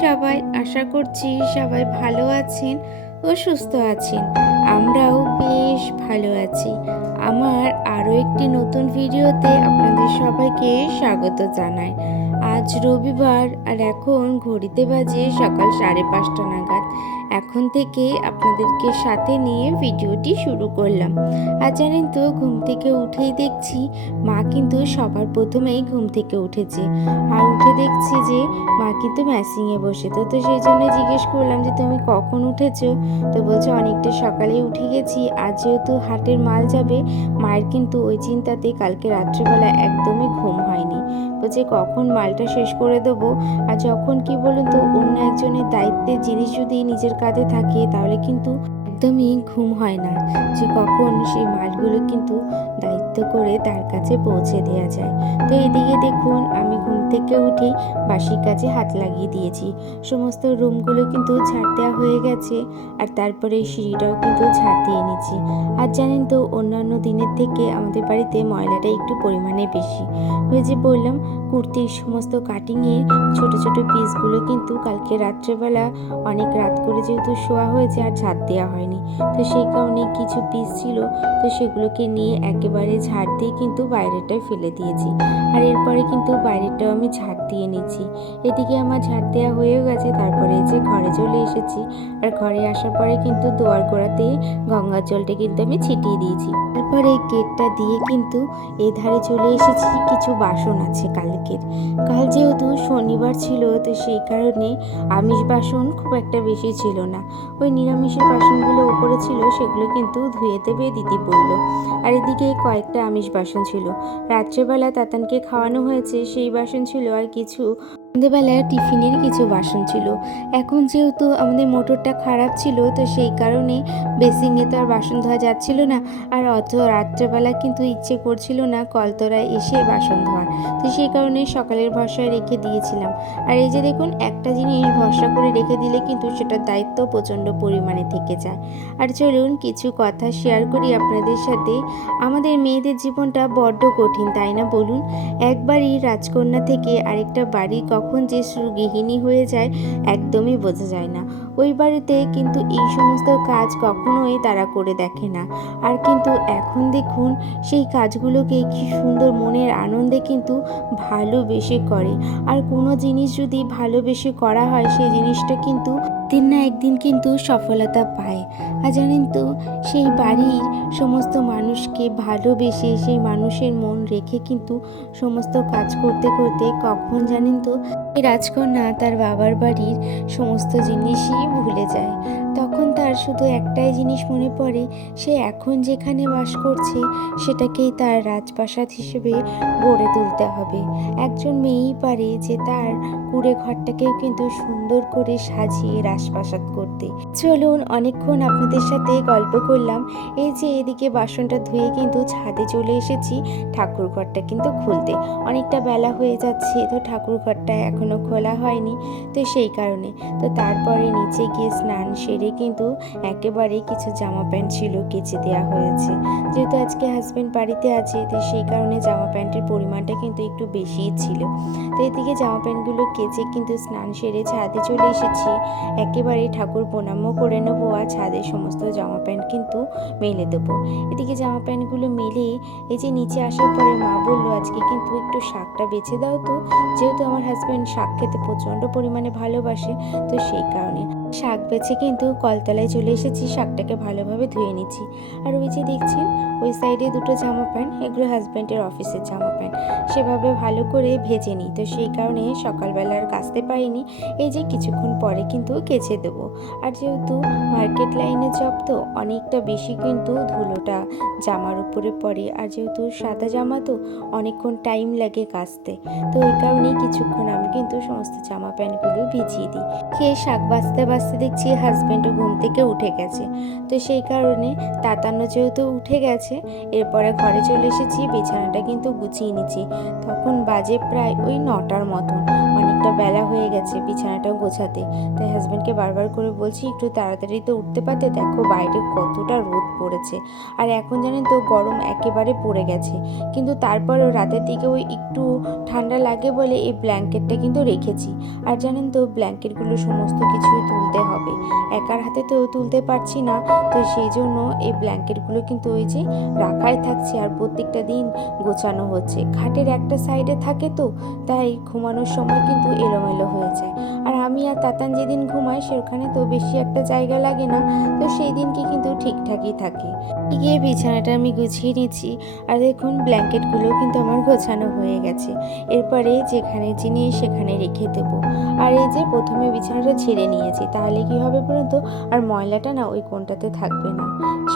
সবাই। আশা করছি সবাই ভালো আছেন ও সুস্থ আছেন। আমরাও বেশ ভালো আছি। আমার আরও একটি নতুন ভিডিওতে আপনাদের সবাইকে স্বাগত জানাই। আজ রবিবার আর এখন ঘড়িতে বাজে সকাল সাড়ে পাঁচটা নাগাদ। এখন থেকে আপনাদেরকে সাথে নিয়ে ভিডিওটি শুরু করলাম। আর জানেন তো, ঘুম থেকে উঠেই দেখছি মা কিন্তু সবার প্রথমেই ঘুম থেকে উঠেছে। আর উঠে দেখছি যে মা কিন্তু ম্যাসিংয়ে বসে তো তো সেই জন্য জিজ্ঞেস করলাম যে, তুমি কখন উঠেছো? তো বলছে, অনেকটা সকালে উঠে গেছি। আজ যেহেতু হাটের মাল যাবে, মায়ের কিন্তু ওই চিন্তাতে কালকে রাত্রিবেলা একদমই ঘুম হয়নি। বলছে, কখন মালটা শেষ করে দেবো। আর যখন কি বলুন তো, অন্য একজনের দায়িত্বের জিনিস যদি নিজের কাঁধে থাকে, তাহলে কিন্তু একদমই ঘুম হয় না। যে কখন সেই মালগুলো কিন্তু দায়িত্ব করে তার কাছে পৌঁছে দেওয়া যায়। তো এদিকে দেখুন, আমি ঘুম থেকে উঠে বাসির কাছে হাত লাগিয়ে দিয়েছি। সমস্ত রুমগুলো কিন্তু ঝাড় দেওয়া হয়ে গেছে আর তারপরে সিঁড়িটাও কিন্তু ঝাড় দিয়ে নিচ্ছি আর জানেন তো, অন্যান্য দিনের থেকে আমাদের বাড়িতে ময়লাটা একটু পরিমাণে বেশি। ওই যে বললাম, কুর্তির সমস্ত কাটিংয়ের ছোট ছোট পিসগুলো কিন্তু কালকে রাত্রেবেলা অনেক রাত করে যেহেতু শোয়া হয়েছে আর ঝাড় দেওয়া হয়নি। তো সেই কারণে কিছু পিস ছিল, তো সেগুলোকে নিয়ে একেবারে ঝাড় দিয়ে কিন্তু বাইরেটায় ফেলে দিয়েছি। আর এরপরে কিন্তু বাইরেটাও আমি ঝাড় দিয়ে নিচ্ছি এদিকে আমার ঝাড় দেওয়া হয়েও গেছে, তারপরে যে ঘরে চলে এসেছি। আর ঘরে আসার পরে কিন্তু দোয়ার গোড়াতে গঙ্গার জলটা কিন্তু আমি ছিটিয়ে দিয়েছি। তারপরে এই গেটটা দিয়ে কিন্তু এ ধারে চলে এসেছি, কিছু বাসন আছে কালকের। কাল যেহেতু শনিবার ছিল, তো সেই কারণে আমিষ বাসন খুব একটা বেশি ছিল না। ওই নিরামিষের বাসনগুলো উপরে ছিল, সেগুলো কিন্তু ধুয়ে দেবে দিতে পড়ল। আর এদিকে কয়েকটা আমিষ বাসন ছিল। রাত্রেবেলা তাতানকে খাওয়ানো হয়েছে, সেই বাসন ছিল আর কিছু সন্ধ্যেবেলায় টিফিনের কিছু বাসন ছিল। এখন যেহেতু আমাদের মোটরটা খারাপ ছিল, তো সেই কারণে বেসিংয়ে তো আর বাসন ধোয়া যাচ্ছিল না। আর অত রাত্রেবেলা কিন্তু ইচ্ছে করছিল না কলতলায় এসে বাসন ধোয়ার। তো সেই কারণে সকালের ভরসায় রেখে দিয়েছিলাম। আর এই যে দেখুন, একটা জিনিস ভরসা করে রেখে দিলে কিন্তু সেটার দায়িত্ব প্রচণ্ড পরিমাণে থেকে যায়। আর চলুন কিছু কথা শেয়ার করি আপনাদের সাথে। আমাদের মেয়েদের জীবনটা বড্ড কঠিন, তাই না বলুন? একবারই রাজকন্যা থেকে আরেকটা বাড়ি কখন যে গৃহিণী হয়ে যায়, একদমই বোঝা যায় না। ওই বাড়িতে কিন্তু এই সমস্ত কাজ কখনোই তারা করে দেখে না। আর কিন্তু এখন দেখুন, সেই কাজগুলোকে কি সুন্দর মনের আনন্দে কিন্তু ভালোবেসে করে। আর কোনো জিনিস যদি ভালোবেসে করা হয়, সেই জিনিসটা কিন্তু দিন না একদিন কিন্তু সফলতা পায়। আর জানেন তো, সেই বাড়ির সমস্ত মানুষকে ভালোবেসে, সেই মানুষের মন রেখে কিন্তু সমস্ত কাজ করতে করতে কখন জানেন তো রাজকন্যা তার বাবার বাড়ির সমস্ত জিনিসই ভুলে যায়। তখন তার শুধু একটাই জিনিস মনে পড়ে, সে এখন যেখানে বাস করছে, সেটাকেই তার রাজপ্রাসাদ হিসেবে গড়ে তুলতে হবে। একজন মেয়েই পারে যে তার কুড়ে ঘরটাকেও কিন্তু সুন্দর করে সাজিয়ে রাজপ্রাসাদ করতে। চলুন, অনেকক্ষণ আপনাদের সাথে গল্প করলাম। এই যে এদিকে বাসনটা ধুয়ে কিন্তু ছাদে চলে এসেছি ঠাকুর ঘরটা কিন্তু খুলতে। অনেকটা বেলা হয়ে যাচ্ছে, তো ঠাকুর ঘরটা এখনও খোলা হয়নি, তো সেই কারণে। তো তারপরে নিচে গিয়ে স্নান সেরে কিন্তু একেবারে কিছু জামা প্যান্ট ছিল কেচে দেওয়া হয়েছে। যেহেতু আজকে হাজব্যান্ড বাড়িতে আছে, তো সেই কারণে জামা প্যান্টের পরিমাণটা কিন্তু একটু বেশিই ছিল। তো এদিকে জামা প্যান্টগুলো কেচে কিন্তু স্নান সেরে ছাদে চলে এসেছি। একেবারে ঠাকুর প্রণামও করে নেব আর ছাদে সমস্ত জামা প্যান্ট কিন্তু মেলে দেবো। এদিকে জামা প্যান্টগুলো মেলে এই যে নিচে আসার পরে মা বলল, আজকে কিন্তু একটু শাকটা বেছে দাও তো। যেহেতু আমার হাজব্যান্ড শাক খেতে প্রচণ্ড পরিমাণে ভালোবাসে, তো সেই কারণে। শাক বেছে কিন্তু কলতলায় চলে এসেছি, শাকটাকে ভালোভাবে ধুয়ে নিচ্ছি। আর ওই যে দেখছেন, ওই সাইডে দুটো জামা প্যান্ট, এগুলো হাজব্যান্ডের অফিসের জামা প্যান্ট। সেভাবে ভালো করে ভেজে নিই। তো সেই কারণে সকালবেলা আর কাচতে পারিনি। এই যে কিছুক্ষণ পরে কিন্তু কেচে দেবো। আর যেহেতু মার্কেট লাইনে জব তো, অনেকটা বেশি কিন্তু ধুলোটা জামার উপরে পড়ে। আর যেহেতু সাদা জামা তো, অনেকক্ষণ টাইম লাগে কাচতে। তো ওই কারণেই কিছুক্ষণ আমি কিন্তু সমস্ত জামা প্যান্টগুলো ভিজিয়ে দিই। খেয়ে শাক বাঁচতে বাঁচতে দেখছি হাজব্যান্ডও ঘুম থেকে উঠে গেছে। তো সেই কারণে তাতানো যেহেতু উঠে গেছে, এরপরে ঘরে চলে এসেছি, বিছানাটা কিন্তু গুছিয়ে নিচ্ছি। তখন বাজে প্রায় ওই নটার মতন। অনেকটা বেলা হয়ে গেছে বিছানাটাও গোছাতে। তাই হাজব্যান্ডকে বারবার করে বলছি, একটু তাড়াতাড়ি তো উঠতে পারতে, দেখো বাইরে কতটা রোদ পড়েছে। আর এখন জানেন তো গরম একেবারে পড়ে গেছে। কিন্তু তারপরেও রাতের দিকে ওই একটু ঠান্ডা লাগে বলে এই ব্ল্যাঙ্কেটটা কিন্তু রেখেছি। আর জানেন তো ব্ল্যাঙ্কেটগুলো সমস্ত কিছুই তুলতে হবে। একার হাতে তো তুলতে পারছি না। তো সেই জন্য এই ব্ল্যাঙ্কেটগুলো কিন্তু ওই যে রাখাই থাকছে আর প্রত্যেকটা দিন গোছানো হচ্ছে। খাটের একটা সাইডে থাকে তো, তাই ঘুমানোর সময় কিন্তু এলোমেলো হয়ে যায়। আর আমি আর তাতান যেদিন ঘুমাই, সেখানে তো বেশি একটা জায়গা লাগে না, তো সেই দিনকে কিন্তু ঠিকঠাকই থাকে। গিয়ে বিছানাটা আমি গুছিয়ে নিচ্ছি, আর দেখুন ব্ল্যাঙ্কেটগুলো কিন্তু আমার গোছানো হয়ে গেছে। এরপরে যেখানে জিনিস সেখানে রেখে দেবো। আর এই যে প্রথমে বিছানাটা ছেড়ে নিয়েছি, তাহলে কি হবে বলুন তো? আর ময়লাটা না ওই কোনটাতে থাকবে না।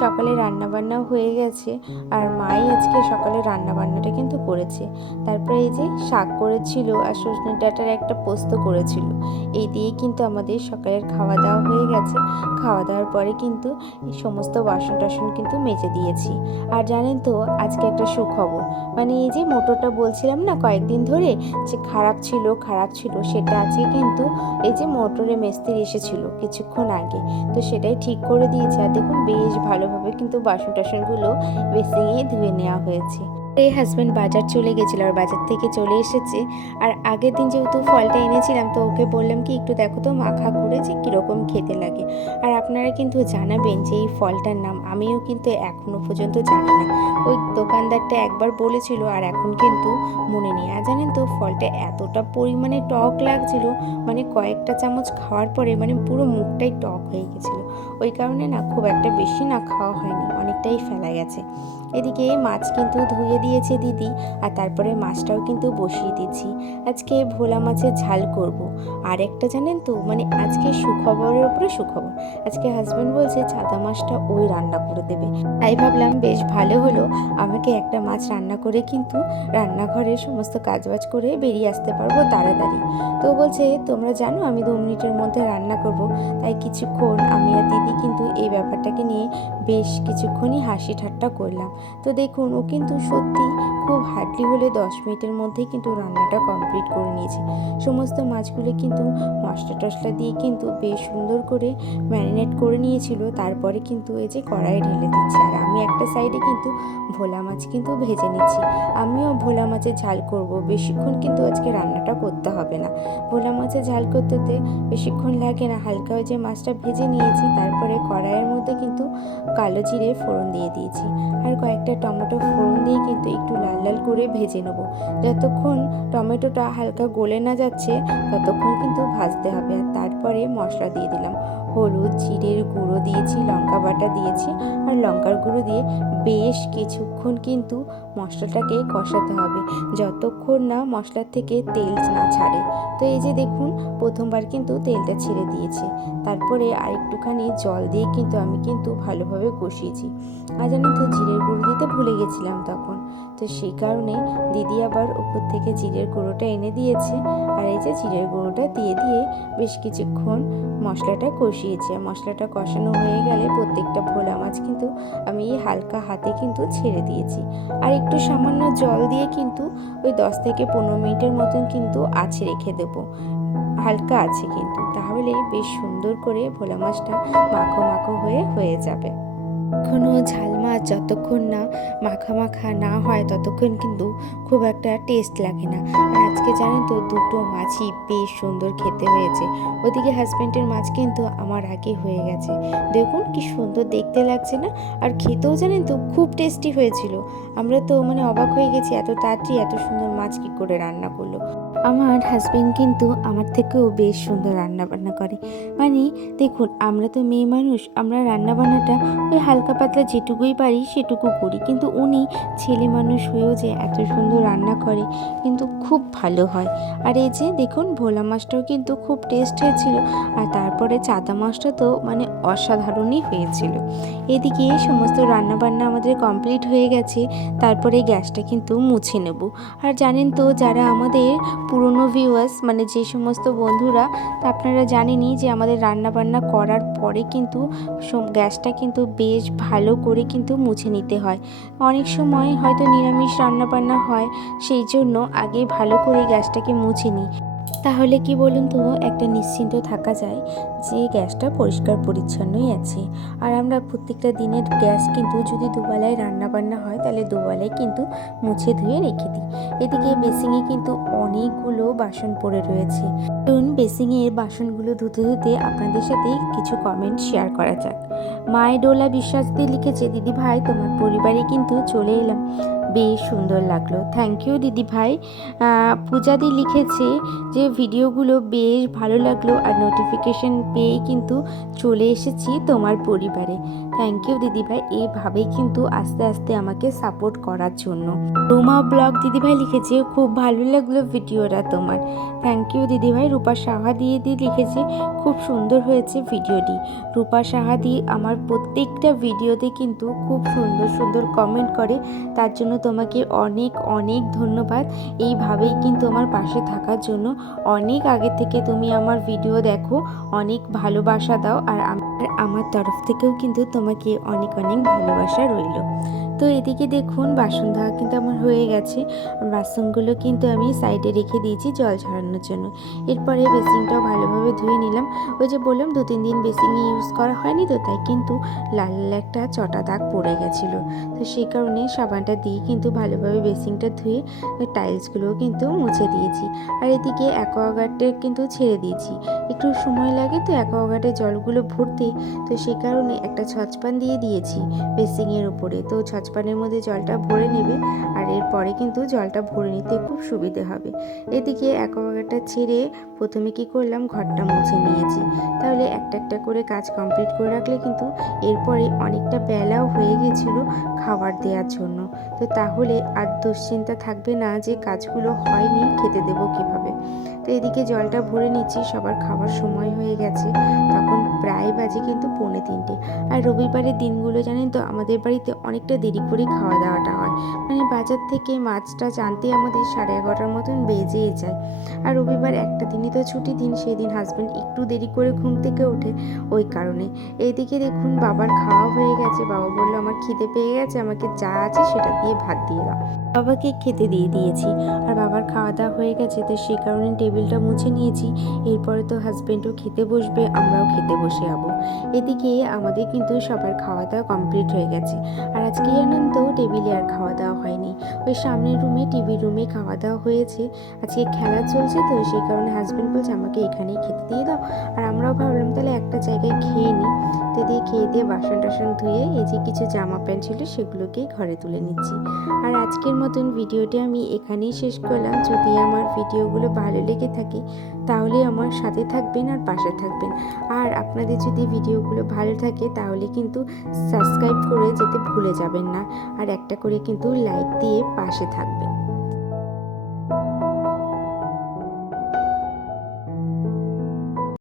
সকালে রান্না বান্নাও হয়ে গেছে, আর মাই আজকে সকালে রান্না বান্নাটা কিন্তু করেছে। তারপরে এই যে শাক করেছিল আর সজনে ডাঁটার একটা পোস্ত করেছিল। এই দিয়ে কিন্তু আমাদের সকালের খাওয়া দাওয়া হয়ে গেছে। খাওয়া দাওয়ার পরে কিন্তু সমস্ত বাসন টাসন কিন্তু মেজে দিয়েছি। আর জানেন তো, আজকে একটা সুখবর। মানে এই যে মোটরটা বলছিলাম না কয়েকদিন ধরে, যে খারাপ ছিল খারাপ ছিল, সেটা আজকে কিন্তু এই যে মোটরে মিস্ত্রি এসেছিল কিছুক্ষণ আগে। তো সেটাই ঠিক করে দিয়েছে। আর দেখুন, বেশ ভালোভাবে কিন্তু বাসন টাসনগুলো বেসিংয়ে ধুয়ে নেওয়া হয়েছে। এই হাজব্যান্ড বাজার চলে গেছিল, আর বাজার থেকে চলে এসেছে। আর আগের দিন যেহেতু ফলটা এনেছিলাম, তো ওকে বললাম কি, একটু দেখো তো, মাখা করে যে কীরকম খেতে লাগে। আর আপনারা কিন্তু জানাবেন যে এই ফলটার নাম, আমিও কিন্তু এখনও পর্যন্ত জানি না। ওই দোকানদারটা একবার বলেছিল, আর এখন কিন্তু মনে নেই। আর জানেন তো, ফলটা এতটা পরিমাণে টক লাগছিল মানে কয়েকটা চামচ খাওয়ার পরে মানে পুরো মুখটাই টক হয়ে গেছিল। ওই কারণে না, খুব একটা বেশি না খাওয়া হয়নি অনেকটাই ফেলা গেছে। এদিকে মাছ কিন্তু ধুয়ে দিয়েছে দিদি, আর তারপরে মাছটাও কিন্তু বসিয়ে দিচ্ছি। আজকে ভোলা মাছের ঝাল করব। আর একটা জানেন তো মানে আজকে সুখবরের উপরে সুখবর। আজকে হাজব্যান্ড বলছে চাদা মাছটা ওই রান্না করে দেবে। তাই ভাবলাম বেশ ভালো হলো, আমাকে একটা মাছ রান্না করে কিন্তু রান্নাঘরে সমস্ত কাজবাজ করে বেরিয়ে আসতে পারব তাড়াতাড়ি। তো বলছে, তোমরা জানো আমি দু মিনিটের মধ্যে রান্না করব। তাই কিছুক্ষণ আমি আর দিদি কিন্তু এই ব্যাপারটাকে নিয়ে বেশ কিছুক্ষণই হাসি ঠাট্টা করলাম। তো দেখুন, ও কিন্তু সত্যি খুব হার্ডলি হলে দশ মিনিটের মধ্যেই কিন্তু রান্নাটা কমপ্লিট করে নিয়েছে। সমস্ত মাছগুলো কিন্তু মশলা টশলা দিয়ে কিন্তু বেশ সুন্দর করে ম্যারিনেট করে নিয়েছিল। তারপরে কিন্তু এই যে কড়াইয়ে ঢেলে দিচ্ছে। আর আমি একটা সাইডে কিন্তু ভোলা মাছ কিন্তু ভেজে নিচ্ছি। আমিও ভোলা মাছের ঝাল করব। বেশিক্ষণ কিন্তু আজকে রান্নাটা করতে হবে না। ভোলা মাছের ঝাল করতে বেশিক্ষণ লাগে না। হালকা ওই যে মাছটা ভেজে নিয়েছি। তারপরে কড়াইয়ের মধ্যে কিন্তু কালো জিরে ফোড়ন দিয়ে দিয়েছি। আর কয়েকটা টমেটো ফোড়ন দিয়ে কিন্তু একটু লাল লাল করে ভেজে নেব। যতক্ষণ টমেটোটা হালকা গলে না যাচ্ছে, ততক্ষণ কিন্তু ভাজতে হবে। আর তারপরে মশলা দিয়ে দিলাম। হলুদ, জিরের গুঁড়ো দিয়েছি, লঙ্কা বাটা দিয়েছি। আর লঙ্কার গুঁড়ো দিয়ে বেশ কিছুক্ষণ কিন্তু মশলাটাকে কষাতে হবে। যতক্ষণ না মশলার থেকে তেল না ছাড়ে। তো এই যে দেখুন, প্রথমবার কিন্তু তেলটা ছেড়ে দিয়েছে। তারপরে আরেকটুখানি জল দিয়ে কিন্তু আমি কিন্তু ভালোভাবে কষিয়েছি। আর জানেন তো, জিরের গুঁড়ো দিতে ভুলে গেছিলাম তখন। তো সেই কারণে দিদি আবার উপর থেকে জিরের গুঁড়োটা এনে দিয়েছে। আর এই যে জিরের গুঁড়োটা দিয়ে দিয়ে বেশ কিছুক্ষণ মশলাটা কষিয়েছি। আর মশলাটা কষানো হয়ে গেলে প্রত্যেকটা ভোলা মাছ কিন্তু আমি হালকা হাতে কিন্তু ছেড়ে দিয়েছি। আর একটু সামান্য জল দিয়ে কিন্তু ওই দশ থেকে পনেরো মিনিটের মতন কিন্তু আছে রেখে দেবো। হালকা আছে কিন্তু। তাহলে বেশ সুন্দর করে ভোলা মাছটা মাখো মাখো হয়ে হয়ে যাবে। কোনো ঝাল মাছ যতক্ষণ না মাখা মাখা না হয় ততক্ষণ কিন্তু খুব একটা টেস্ট লাগে না। আর আজকে জানেন তো দুটো মাছই বেশ সুন্দর খেতে হয়েছে। ওদিকে হাজব্যান্ডের মাছ কিন্তু আমার আগে হয়ে গেছে। দেখুন কি সুন্দর দেখতে লাগছে না? আর খেতেও জানেন তো খুব টেস্টি হয়েছিল। আমরা তো মানে অবাক হয়ে গেছি এত তাড়াতাড়ি এত সুন্দর মাছ কী করে রান্না করল। আমার হাজব্যান্ড কিন্তু আমার থেকেও বেশ সুন্দর রান্না বান্না করে। মানে দেখুন, আমরা তো মেয়ে মানুষ, আমরা রান্না বান্নাটা ওই হালকা পাতলা যেটুকুই পারি সেটুকু করি। কিন্তু উনি ছেলে মানুষ হয়েও যে এত সুন্দর রান্না করে, কিন্তু খুব ভালো হয়। আর এই যে দেখুন, ভোলা মাছটাও কিন্তু খুব টেস্ট হয়েছিল, আর তারপরে চাদা মাছটা তো মানে অসাধারণই হয়েছিল। এদিকে সমস্ত রান্না বান্না আমাদের কমপ্লিট হয়ে গেছে, তারপরে গ্যাসটা কিন্তু মুছে নেব। আর জানেন তো, যারা আমাদের পুরনো ভিউয়ার্স মানে যে সমস্ত বন্ধুরা তা আপনারা জানেনই যে আমাদের রান্নাবান্না করার পরে কিন্তু গ্যাসটা কিন্তু বেশ ভালো করে কিন্তু মুছে নিতে হয়। অনেক সময় হয়তো নিরামিষ রান্নাবান্না হয়, সেই জন্য আগে ভালো করে গ্যাসটাকে মুছে নিই। তাহলে কি বলুন তো, একটা নিশ্চিন্ত থাকা যায় যে গ্যাসটা পরিষ্কার পরিচ্ছন্নই আছে। আর আমরা প্রত্যেকটা দিনের গ্যাস কিন্তু যদি দুবেলায় রান্না বান্না হয়, তাহলে দুবেলায় কিন্তু মুছে ধুয়ে রেখে দিই। এদিকে বেসিংয়ে কিন্তু অনেকগুলো বাসন পড়ে রয়েছে। ধরুন বেসিংয়ের বাসনগুলো ধুতে ধুতে আপনাদের সাথে কিছু কমেন্ট শেয়ার করা যাক। মায়ের ডোলা বিশ্বাস দিয়ে লিখেছে দিদি ভাই তোমার পরিবারে কিন্তু চলে এলাম। বেশ সুন্দর লাগল। থ্যাংক ইউ দিদি ভাই। পূজাদি লিখেছে যে, ভিডিওগুলো বেশ ভালো লাগল আর নোটিফিকেশন পেয়ে কিন্তু চলে এসেছি তোমার পরিবারে। থ্যাংক ইউ দিদি ভাই। এইভাবেই কিন্তু আস্তে আস্তে আমাকে সাপোর্ট করার জন্য। রুমা ব্লগ, দিদি ভাই লিখেছে, খুব ভালো লাগল ভিডিওটা তোমার। থ্যাংক ইউ দিদি ভাই। রূপা সাহা দিয়ে দিয়ে লিখেছে, খুব সুন্দর হয়েছে ভিডিওটি। রূপা সাহাদি আমার প্রত্যেকটা ভিডিওতে কিন্তু খুব সুন্দর সুন্দর কমেন্ট করে। তার জন্য তোমাকে অনেক অনেক ধন্যবাদ। এইভাবেই কিন্তু আমার পাশে থাকার জন্য অনেক আগে থেকে তুমি আমার ভিডিও দেখো, অনেক ভালোবাসা দাও আর আমার তরফ থেকেও কিন্তু তোমাকে অনেক অনেক ভালোবাসা রইল। তো এদিকে দেখুন, বাসন ধোয়া কিন্তু আমার হয়ে গেছে। বাসনগুলো কিন্তু আমি সাইডে রেখে দিয়েছি জল ঝরানোর জন্য। এরপরে বেসিনটাও ভালোভাবে ধুয়ে নিলাম। ওই যে বললাম, দু তিন দিন বেসিন ইউজ করা হয়নি তো, তাই কিন্তু লাল লাল একটা চটা দাগ পড়ে গেছিল। তো সেই কারণে সাবানটা দিয়ে কিন্তু ভালোভাবে বেসিনটা ধুয়ে টাইলসগুলোও কিন্তু মুছে দিয়েছি। আর এদিকে অ্যাকোয়াগার্ডটা কিন্তু ছেড়ে দিয়েছি। একটু সময় লাগে তো অ্যাকোয়াগার্ডের জলগুলো ভরতে। তো সেই কারণে একটা ছচপান দিয়ে দিয়েছি বেসিংয়ের উপরে। তো ছচপানের মধ্যে জলটা ভরে নেবে আর এরপরে কিন্তু জলটা ভরে নিতে খুব সুবিধে হবে। এদিকে অ্যাকোয়াগার্ডটা ছেড়ে প্রথমে কি করলাম, ঘরটা মুছে নিয়েছি। তাহলে একটা একটা করে কাজ কমপ্লিট করে রাখলে কিন্তু এরপরে অনেকটা বেলাও হয়ে গেছিল খাবার দেওয়ার জন্য। তো তাহলে আর দুশ্চিন্তা থাকবে না যে কাজগুলো হয়নি, খেতে দেবো কীভাবে? তো এদিকে জলটা ভরে নিচ্ছি, সবার খাবার সময় হয়ে গেছে। তখন প্রায় বাজে কিন্তু পৌনে তিনটে। আর রবিবারের দিনগুলো জানেন তো, আমাদের বাড়িতে অনেকটা দেরি করে খাওয়া দাওয়াটা হয়। মানে বাজার থেকে মাছটা জানতে আমাদের সাড়ে এগারোটার মতন বেজেই যায়। আর রবিবার একটা দিনই তো ছুটি দিন সেই দিন হাজব্যান্ড একটু দেরি করে ঘুম থেকে ওঠে ওই কারণে। এইদিকে দেখুন বাবার খাওয়া হয়ে গেছে, বাবা বলল, আমার খিদে পেয়ে গেছে, আমাকে যা আছে সেটা দিয়ে ভাত দিয়ে দাও। বাবাকে খেতে দিয়ে দিয়েছি। আর বাবার খাওয়া দাওয়া হয়ে গেছে, তো সেই কারণে টেবিলটা মুছে নিয়েছি। এরপরে তো হাজব্যান্ডও খেতে বসবে, আমরাও খেতে বসে যাব। এদিকে আমাদের কিন্তু সবার খাওয়া দাওয়া কমপ্লিট হয়ে গেছে। আর আজকে জানেন তো টেবিলে আর খাওয়া দাওয়া হয়নি। ওই সামনের রুমে টিভি রুমে খাওয়া দাওয়া হয়েছে। আজকে খেলা চলছে তো, সেই কারণে হাজব্যান্ড বলছে, আমাকে এখানেই খেতে দিয়ে দাও। আর আমরাও ভাবলাম, তাহলে একটা জায়গায় খেয়ে নিই তো দিয়ে খেয়ে দিয়ে বাসন টাসন ধুয়ে, এই যে কিছু জামা প্যান্ট ছিল সেগুলোকেই ঘরে তুলে নিচ্ছি। আর আজকের মতন ভিডিওটি আমি এখানেই শেষ করলাম। যদি আমার ভিডিওগুলো ভালো লেগে থাকে তাহলে আমার সাথে থাকবেন আর পাশে থাকবেন। আর আপনাদের যদি ভিডিওগুলো ভালো থাকে, তাহলে কিন্তু সাবস্ক্রাইব করে যেতে ভুলে যাবেন না। আর একটা করে কিন্তু লাইক দিয়ে পাশে থাকবেন।